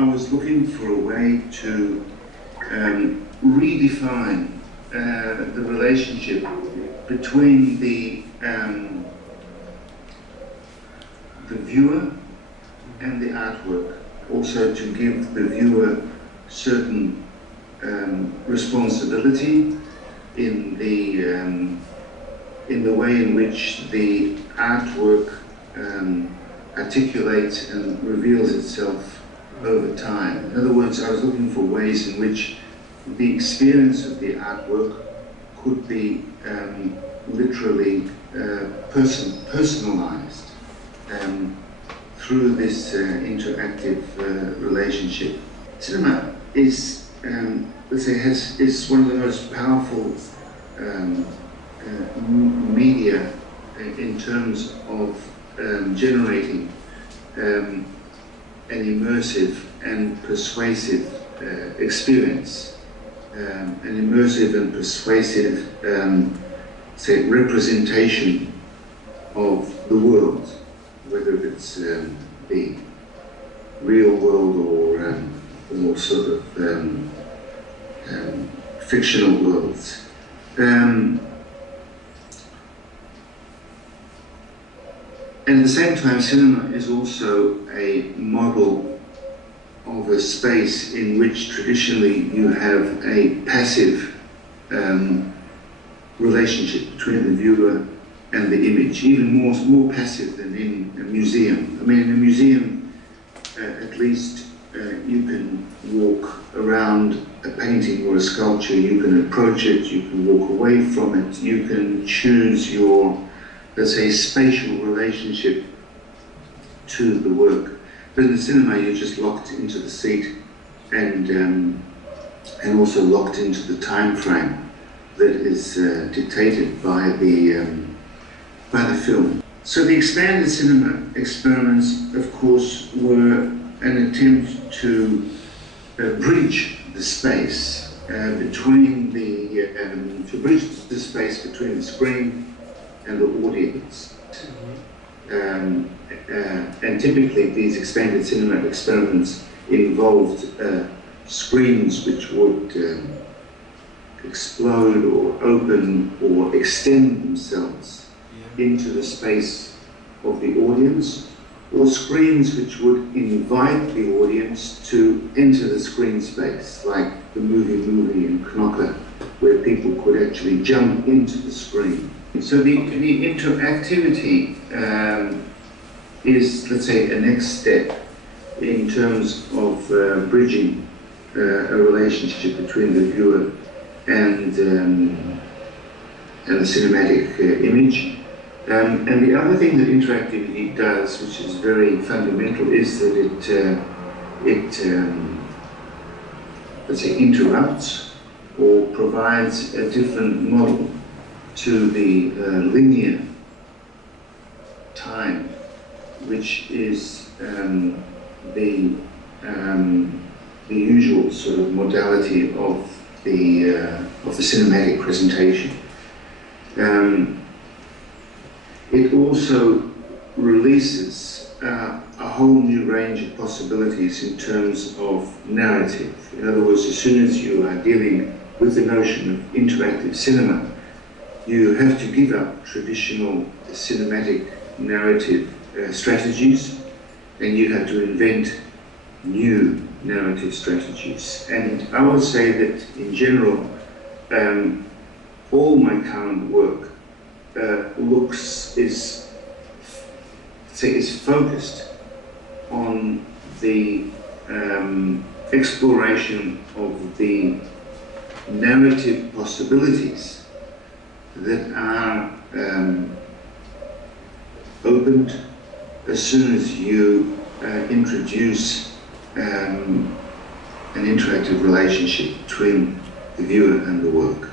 I was looking for a way to redefine the relationship between the viewer and the artwork. Also to give the viewer certain responsibility in the way in which the artwork articulates and reveals itself over time. In other words, I was looking for ways in which the experience of the artwork could be literally personalized through this interactive relationship. Cinema is, let's say, is one of the most powerful media in terms of generating an immersive and persuasive experience, an immersive and persuasive, say, representation of the world, whether it's the real world or sort of fictional worlds. And at the same time, cinema is also a model of a space in which traditionally you have a passive relationship between the viewer and the image, even more passive than in a museum. I mean, in a museum, at least you can walk around a painting or a sculpture, you can approach it, you can walk away from it, you can choose your, let's say, spatial relationship to the work. But in the cinema, you're just locked into the seat and also locked into the time frame that is dictated by the film. So the expanded cinema experiments, of course, were an attempt to bridge the space between the space between the screen and the audience. And typically these expanded cinema experiments involved screens which would explode or open or extend themselves into the space of the audience, or screens which would invite the audience to enter the screen space, like the movie in Knocker, where people could actually jump into the screen. So the interactivity is, let's say, a next step in terms of bridging a relationship between the viewer and the cinematic image. And the other thing that interactivity does, which is very fundamental, is that it let's say, interrupts or provides a different model to the linear time, which is the usual sort of modality of the cinematic presentation. It also releases a whole new range of possibilities in terms of narrative. In other words, as soon as you are dealing with the notion of interactive cinema, you have to give up traditional cinematic narrative strategies, and you have to invent new narrative strategies. And I would say that in general, all my current work is focused on the exploration of the narrative possibilities that are opened as soon as you introduce an interactive relationship between the viewer and the work.